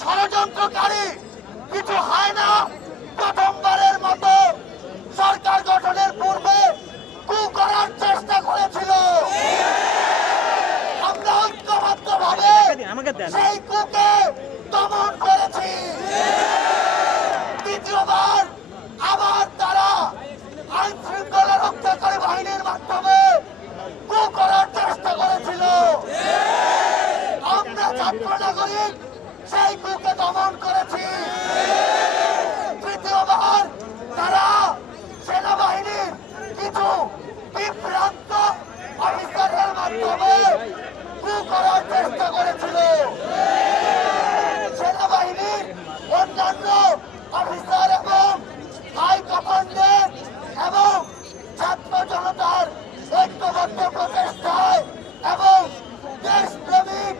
ষড়যন্ত্রকারী কিছু হয় না। প্রথমবারের মতো সরকার গঠনের পূর্বে কু করার চেষ্টা করেছিল। আমরা ঐক্যবদ্ধ ভাবে সেই কুকে দমন করেছি। দ্বিতীয়বার আবার তারা আইন শৃঙ্খলা রক্ষাকারী বাহিনীর মাধ্যমে কু করার চেষ্টা করেছিল। আমরা ছাত্র নাগরিক সেই কুকে দমন করেছি। তৃতীয়বার তারা সেনাবাহিনীর কিছু বিভ্রান্ত অফিসারের মাধ্যমে কু করার চেষ্টা করেছিল। সেনাবাহিনীর অন্যান্য অফিসার এবং হাই কমান্ডের এবং ছাত্র জনতার ঐক্যবদ্ধ প্রচেষ্টায় এবং দেশপ্রেমিক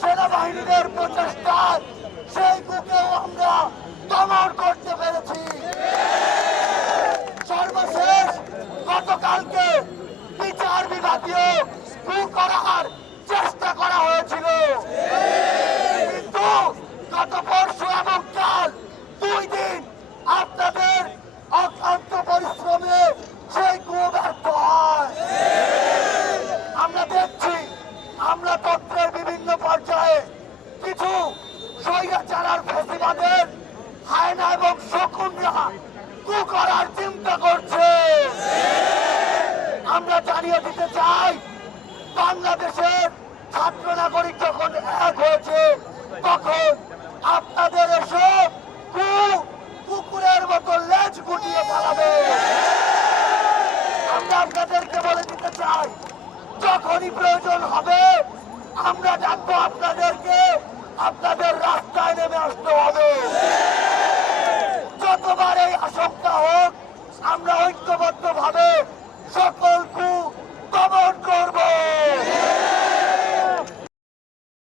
সেনাবাহিনীদের প্রচেষ্টায় সেই কুকেও আমরা দমন করতে পেরেছি সর্বশেষ গতকালকে বিচার বিভাগীয় কু করার চেষ্টা করা হয়েছিল। কিন্তু গত পরশু এবং কাল দুই দিন আপনাদের অক্লান্ত পরিশ্রমে সেই ব্যর্থ হয়। আমরা দেখছি, আমরা তত্ত্বের বিভিন্ন পর্যায়ে কিছু স্বৈরাচারার ফেসিবাদের হায়না এবং শকুনরা কু করার বাংলাদেশের ছাত্র নাগরিক যখন এক হয়েছে, তখন আপনাদের এসব কুকুরের মতো লেজ গুটিয়ে পালাবে। আমরা আপনাদেরকে বলে দিতে চাই, যখনই প্রয়োজন হবে, আমরা